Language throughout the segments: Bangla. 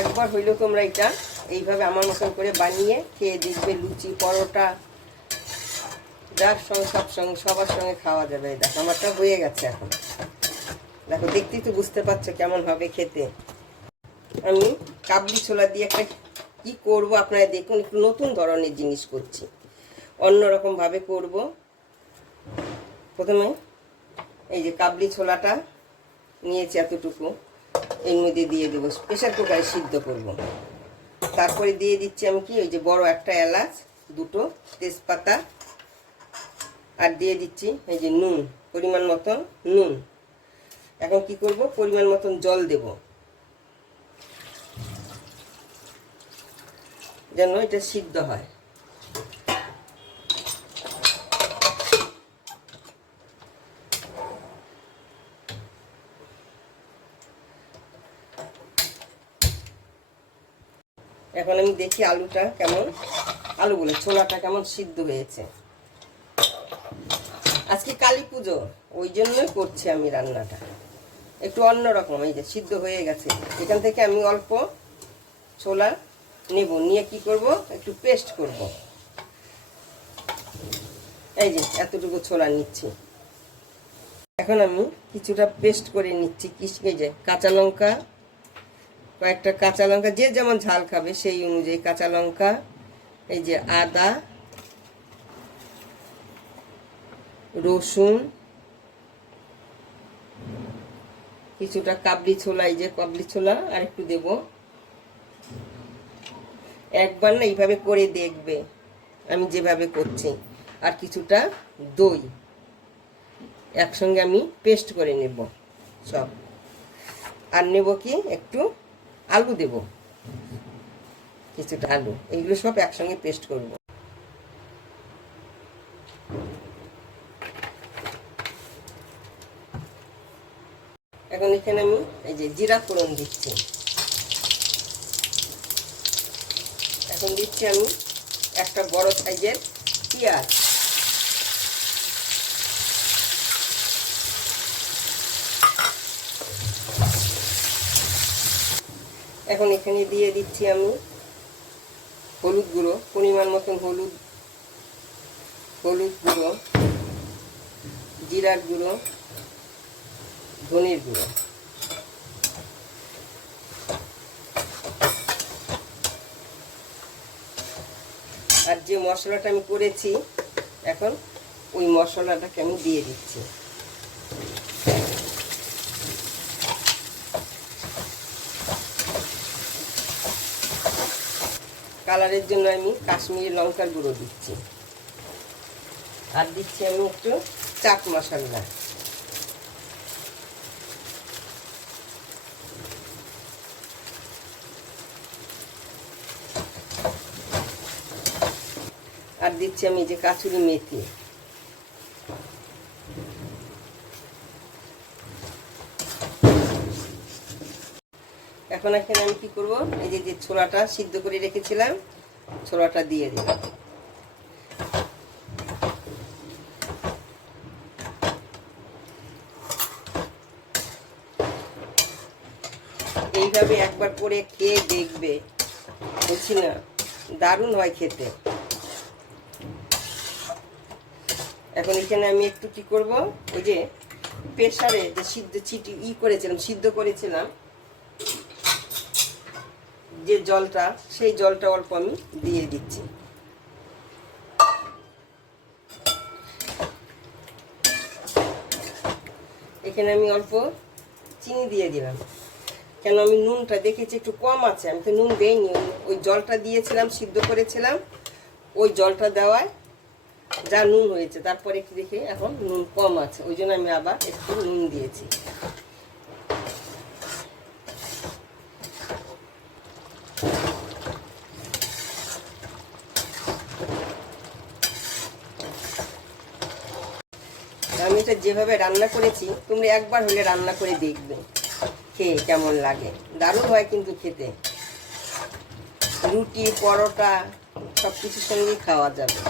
একবার হইলেও তোমরা এটা এইভাবে আমার মতন করে বানিয়ে খেয়ে দেখবে। লুচি, পরোটা, যার সঙ্গে সবার সঙ্গে খাওয়া যাবে। দেখো আমারটা হয়ে গেছে। এখন দেখো, দেখতেই তো বুঝতে পারছো কেমন হবে খেতে। আমি কাবলি ছোলা দিয়ে একটা কি করব আপনারা দেখুন। একটু নতুন ধরনের জিনিস করছি, অন্যরকম ভাবে করব। প্রথমে এই যে কাবলি ছোলাটা নিয়েছি এতটুকু, এর মধ্যে দিয়ে দেবো, প্রেশার কুকারে সিদ্ধ করব। তারপরে দিয়ে দিচ্ছি আমি কি, ওই যে বড় একটা এলাচ, দুটো তেজপাতা, আর দিয়ে দিচ্ছি এই যে নুন, পরিমাণ মতন নুন। এখন কি করব, পরিমাণ মতন জল দেব যেন এটা সিদ্ধ হয়। এখন আমি দেখি আলুটা কেমন, আলুগুলো ছোলাটা কেমন সিদ্ধ হয়েছে। আজকে কালী পুজো, ওই জন্যই করছি আমি রান্নাটা একটু অন্যরকম। এই যে সিদ্ধ হয়ে গেছে। এখান থেকে আমি অল্প ছোলা নেব, নিয়ে কি করব, একটু পেস্ট করব। এই যে এতটুকু ছোলা নিচ্ছি। এখন আমি কিছুটা পেস্ট করে নিচ্ছি। এই যে কাঁচা লঙ্কা, কয়েকটা কাঁচা লঙ্কা, যে যেমন ঝাল খাবে সেই অনুযায়ী কাঁচা লঙ্কা, এই যে আদা, রসুন, কিছুটা কাবলি ছোলা, এই যে কাবলি ছোলা আর একটু দেব। একবার না এইভাবে করে দেখবে আমি যেভাবে করছি। আর কিছুটা দই একসঙ্গে আমি পেস্ট করে নেব সব। আর নেব কি, একটু আলু দেব, কিছুটা আলু, এইগুলো সব একসঙ্গে পেস্ট করব। এখন এখানে আমি এই যে জিরা ফোড়ন দিচ্ছি। এখন দিচ্ছি আমি একটা বড় সাইজের পেঁয়াজ। এখন এখানে দিয়ে দিচ্ছি আমি হলুদ গুঁড়ো, পরিমাণ মতন হলুদ গুঁড়ো, জিরার গুঁড়ো, ধনের গুঁড়ো। আর যে মশলাটা আমি করেছি এখন ওই মশলাটাকে আমি দিয়ে দিচ্ছি। কালারের জন্য আমি কাশ্মীরি লঙ্কার গুঁড়ো দিচ্ছি। আর দিচ্ছি আমি একটু চাট মশলা। আর দিচ্ছি আমি যে কাসুরি মেথি। এখন এখানে আমি কি করব, এই যে ছোলাটা সিদ্ধ করে রেখেছিলাম, ছোলাটা দিয়ে দিলাম। এইভাবে একবার করে খেয়ে দেখবে, বলছি না দারুণ হয় খেতে। এখন এখানে আমি একটু কি করব, ওই যে প্রেসারে যে সিদ্ধ করেছিলাম যে জলটা, সেই জলটা অল্প আমি দিয়ে দিচ্ছি। এখানে আমি অল্প চিনি দিয়ে দিলাম, কেন আমি নুনটা দেখেছি একটু কম আছে, আমি তো নুন দেইনি। ওই জলটা দিয়েছিলাম, সিদ্ধ করেছিলাম, ওই জলটা দেওয়ায় যা নুন হয়েছে। তারপরে একটু দেখে এখন নুন কম আছে, ওই জন্য আমি আবার একটু নুন দিয়েছি। আমি এটা যেভাবে রান্না করেছি, তুমি একবার হলে রান্না করে দেখবে খেয়ে কেমন লাগে। দারুণ হয় কিন্তু খেতে, রুটি, পরোটা সব কিছুর সঙ্গেই খাওয়া যাবে।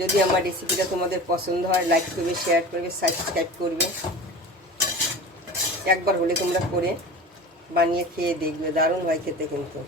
যদি আমার রেসিপিটা তোমাদের পছন্দ হয়, লাইক করবে, শেয়ার করবে, সাবস্ক্রাইব করবে। একবার হলে তোমরা করে বানিয়ে খেয়ে দেখবে, দারুণ হয় খেতে কিন্তু।